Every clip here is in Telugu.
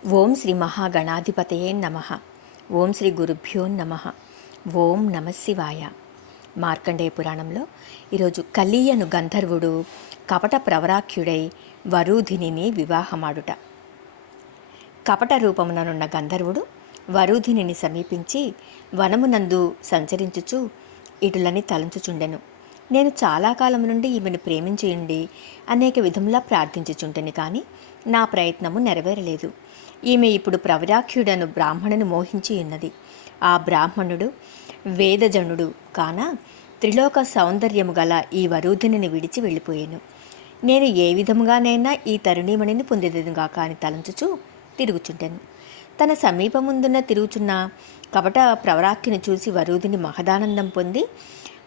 ఓం శ్రీ మహాగణాధిపతయే నమః. ఓం శ్రీ గురుభ్యో నమః. ఓం నమశివాయ. మార్కండేయ పురాణంలో ఈరోజు కలీయను గంధర్వుడు కపట ప్రవరాఖ్యుడై వరూధినిని వివాహమాడుట. కపట రూపముననున్న గంధర్వుడు వరూధినిని సమీపించి వనమునందు సంచరించుచు ఇటులని తలంచుచుండెను. నేను చాలా కాలం నుండి ఈమెను ప్రేమించియుండి అనేక విధములా ప్రార్థించుచుంటెను, కానీ నా ప్రయత్నము నెరవేరలేదు. ఈమె ఇప్పుడు ప్రవరాఖ్యుడను బ్రాహ్మణుని మోహించి ఉన్నది. ఆ బ్రాహ్మణుడు వేదజనుడు కాన త్రిలోక సౌందర్యము గల ఈ వరూధిని విడిచి వెళ్ళిపోయాను. నేను ఏ విధముగానైనా ఈ తరుణీమణిని పొందేదనుగా కాని తలంచుచు తిరుగుచుంటాను. తన సమీపముందున్న తిరుగుచున్న కపట ప్రవరాఖ్యుని చూసి వరూధిని మహదానందం పొంది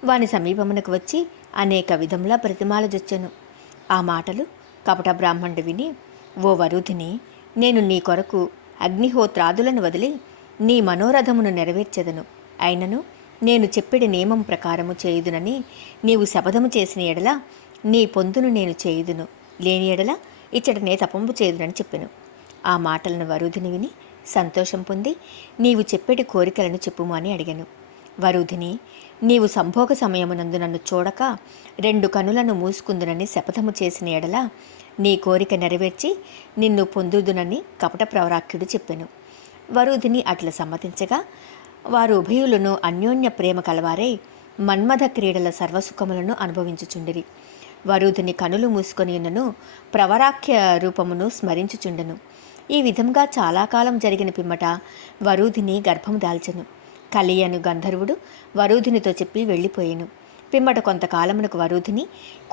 వాని సమీపమునకు వచ్చి అనేక విధములా ప్రతిమాలజొచ్చెను. ఆ మాటలు కపట బ్రాహ్మణుడు విని, ఓ వరూధిని, నేను నీ కొరకు అగ్నిహోత్రాదులను వదిలి నీ మనోరథమును నెరవేర్చెదను. అయినను నేను చెప్పిన నియమం ప్రకారము చేయుదునని నీవు శపథము చేసిన ఎడల నీ పొందును నేను చేయుదును, లేని ఎడల ఇచ్చటనే తపంపు చేయుదునని చెప్పెను. ఆ మాటలను వరూధిని విని సంతోషం పొంది, నీవు చెప్పేటి కోరికలను చెప్పుము అని అడిగాను. వరూధిని, నీవు సంభోగ సమయమునందు నన్ను చూడక 2 కనులను మూసుకుందునని శపథము చేసిన ఎడల నీ కోరిక నెరవేర్చి నిన్ను పొందుదునని కపట ప్రవరాఖ్యుడు చెప్పెను. వరూధిని అట్లా సమ్మతించగా వారు ఉభయులను అన్యోన్య ప్రేమ కలవారై మన్మథ క్రీడల సర్వసుఖములను అనుభవించుచుండిరి. వరూధిని కనులు మూసుకొని ఉన్నను ప్రవరాఖ్య రూపమును స్మరించుచుండెను. ఈ విధంగా చాలా కాలం జరిగిన పిమ్మట వరూధిని గర్భము దాల్చెను. కలియను గంధర్వుడు వరూధినితో చెప్పి వెళ్ళిపోయెను. పిమ్మట కొంతకాలమునకు వరూధిని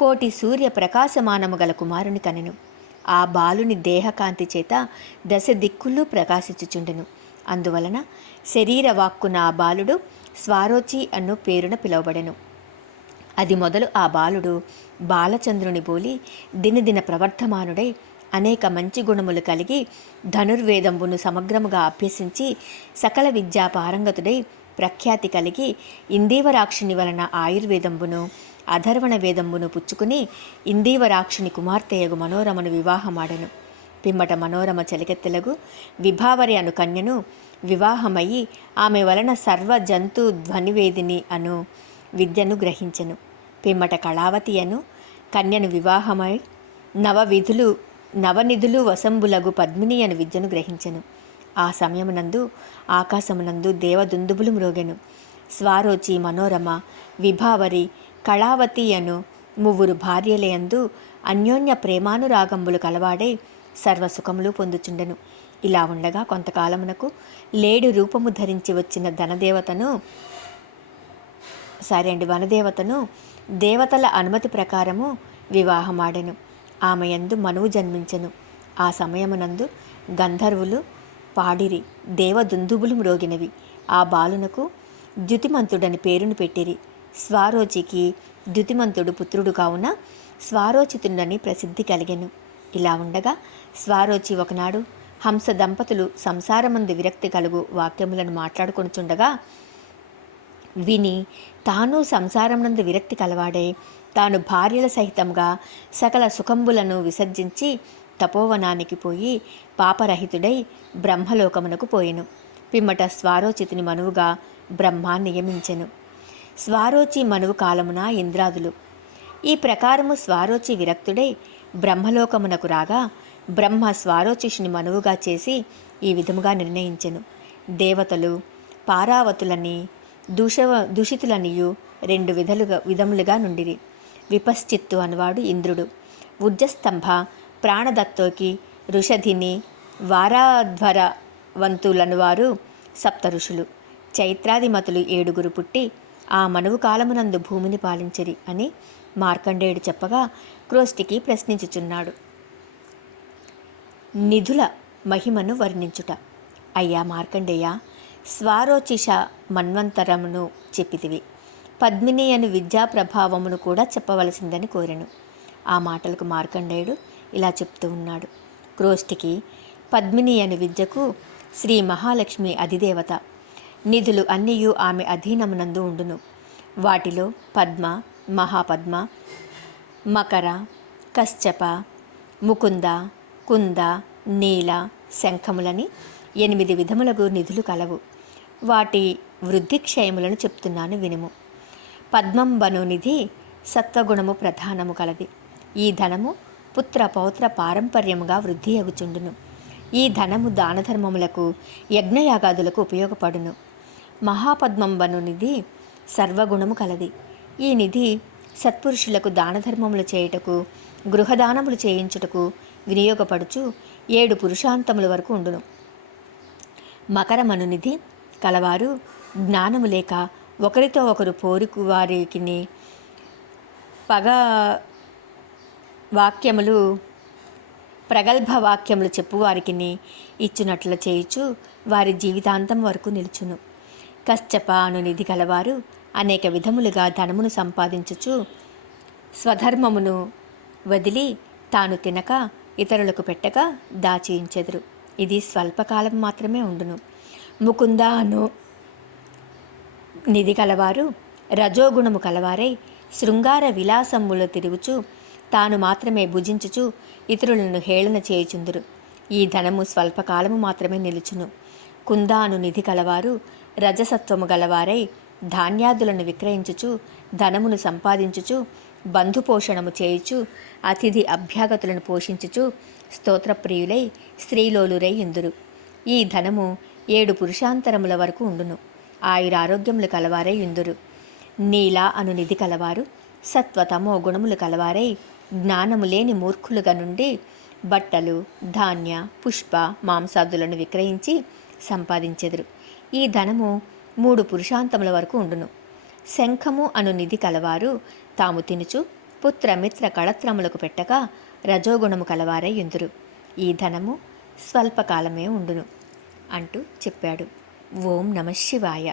1,000,000 సూర్య ప్రకాశమానము గల కుమారుని కనెను. ఆ బాలుని దేహకాంతి చేత 10 దిక్కులు ప్రకాశించుచుండెను. అందువలన శరీర వాక్కున ఆ బాలుడు స్వారోచి అను పేరున పిలువబడెను. అది మొదలు ఆ బాలుడు బాలచంద్రుని పోలి దినదిన ప్రవర్ధమానుడై అనేక మంచి గుణములు కలిగి ధనుర్వేదంబును సమగ్రముగా అభ్యసించి సకల విద్యా పారంగతుడై ప్రఖ్యాతి కలిగి ఇందీవరాక్షుని వలన ఆయుర్వేదంబును అధర్వణ వేదంబును పుచ్చుకుని ఇందీవరాక్షుని కుమార్తెయగు మనోరమను వివాహమాడెను. పిమ్మట మనోరమ చలికెత్తెలగు విభావరి అను కన్యను వివాహమయ్యి ఆమె వలన సర్వ జంతు ధ్వనివేదిని అను విద్యను గ్రహించెను. పిమ్మట కళావతి అను కన్యను వివాహమై నవనిధులు వసంబులగు పద్మిని అను విద్యను గ్రహించెను. ఆ సమయమునందు ఆకాశమునందు దేవదుందుబులు మ్రోగెను. స్వారోచి, మనోరమ, విభావరి, కళావతి అను 3 భార్యలయందు అన్యోన్య ప్రేమానురాగంబులు కలవాడై సర్వసుఖములు పొందుచుండెను. ఇలా ఉండగా కొంతకాలమునకు లేడు రూపము ధరించి వచ్చిన వనదేవతను దేవతల అనుమతి ప్రకారము వివాహమాడెను. ఆమె యందు మనువు జన్మించెను. ఆ సమయమునందు గంధర్వులు పాడిరి, దేవదుందుబులు మ్రోగినవి. ఆ బాలునకు ద్యుతిమంతుడని పేరును పెట్టిరి. స్వారోచికి ద్యుతిమంతుడు పుత్రుడు కావున స్వారోచితుడని ప్రసిద్ధి కలిగెను. ఇలా ఉండగా స్వారోచి ఒకనాడు హంస దంపతులు సంసారమందు విరక్తి కలుగు వాక్యములను మాట్లాడుకొనుచుండగా విని తాను సంసారమునందు విరక్తి కలవాడై తాను భార్యల సహితంగా సకల సుఖంబులను విసర్జించి తపోవనానికి పోయి పాపరహితుడై బ్రహ్మలోకమునకు పోయెను. పిమ్మట స్వారోచితుని మనువుగా బ్రహ్మ నియమించెను. స్వారోచి మనువు కాలమున ఇంద్రాదులు. ఈ ప్రకారము స్వారోచి విరక్తుడై బ్రహ్మలోకమునకు రాగా బ్రహ్మ స్వారోచిషుని మనువుగా చేసి ఈ విధముగా నిర్ణయించెను. దేవతలు పారావతులని దూషితులనియు 2 విధములుగా నుండిరి. విపశ్చిత్తు అనువాడు ఇంద్రుడు, ఉర్జస్తంభ, ప్రాణదత్తోకి, ఋషధిని, వారాధ్వరవంతులనువారు 7 ఋషులు. చైత్రాదిమతులు 7 పుట్టి ఆ మనువు కాలమునందు భూమిని పాలించిరి అని మార్కండేయుడు చెప్పగా క్రోష్టికి ప్రశ్నించుచున్నాడు. నిధుల మహిమను వర్ణించుట. అయ్యా మార్కండేయ, స్వారోచిష మన్వంతరమును చెప్పితివి, పద్మిని అను విద్యా ప్రభావమును కూడా చెప్పవలసిందని కోరెను. ఆ మాటలకు మార్కండేయుడు ఇలా చెప్తూ ఉన్నాడు. క్రోష్టికి పద్మిని అను విద్యకు శ్రీ మహాలక్ష్మి అధిదేవత. నిధులు అన్నియు ఆమె అధీనమునందు ఉండును. వాటిలో పద్మ, మహాపద్మ, మకర, కశ్యప, ముకుంద, కుంద, నీల, శంఖములని 8 విధములకు నిధులు కలవు. వాటి వృద్ధి క్షయములను చెప్తున్నాను వినుము. పద్మంబను నిధి సత్వగుణము ప్రధానము కలది. ఈ ధనము పుత్ర పౌత్ర పారంపర్యముగా వృద్ధి అగుచుండును. ఈ ధనము దానధర్మములకు యజ్ఞయాగాదులకు ఉపయోగపడును. మహాపద్మంబను నిధి సర్వగుణము కలది. ఈ నిధి సత్పురుషులకు దానధర్మములు చేయుటకు, గృహదానములు చేయించుటకు వినియోగపడుచు 7 పురుషాంతముల వరకు ఉండును. మకరమను నిధి కలవారు జ్ఞానము లేక ఒకరితో ఒకరు పోరుకు వారికి పగ వాక్యములు ప్రగల్భ వాక్యములు చెప్పువారికి ఇచ్చినట్లు చేయుచు వారి జీవితాంతం వరకు నిలుచును. కశ్చప అను నిధి కలవారు అనేక విధములుగా ధనమును సంపాదించుచు స్వధర్మమును వదిలి తాను తినక ఇతరులకు పెట్టక దాచియించెదరు. ఇది స్వల్పకాలం మాత్రమే ఉండును. ముకుంద అను నిధి కలవారు రజోగుణము కలవారై శృంగార విలాసములు తిరుగుచు తాను మాత్రమే భుజించుచు ఇతరులను హేళన చేయుచుందురు. ఈ ధనము స్వల్పకాలము మాత్రమే నిలుచును. కుంద అను నిధి కలవారు రజసత్వము గలవారై ధాన్యాదులను విక్రయించుచు ధనమును సంపాదించుచు బంధుపోషణము చేయుచు అతిథి అభ్యాగతులను పోషించుచు స్తోత్రప్రియులై స్త్రీలోలురై ఇందురు. ఈ ధనము 7 పురుషాంతరముల వరకు ఉండును. ఆయురారోగ్యములు కలవారై ఇందురు. నీల అను నిధి కలవారు సత్వతమో గుణములు కలవారై జ్ఞానము లేని మూర్ఖులుగా నుండి బట్టలు, ధాన్య, పుష్ప, మాంసాదులను విక్రయించి సంపాదించెదరు. ఈ ధనము 3 పురుషాంతముల వరకు ఉండును. శంఖము అను నిధి కలవారు తాము తినుచు పుత్రమిత్ర కళత్రములకు పెట్టక రజోగుణము కలవారై ఇందురు. ఈ ధనము స్వల్పకాలమే ఉండును అంటూ చెప్పాడు. ఓం నమః శివాయ.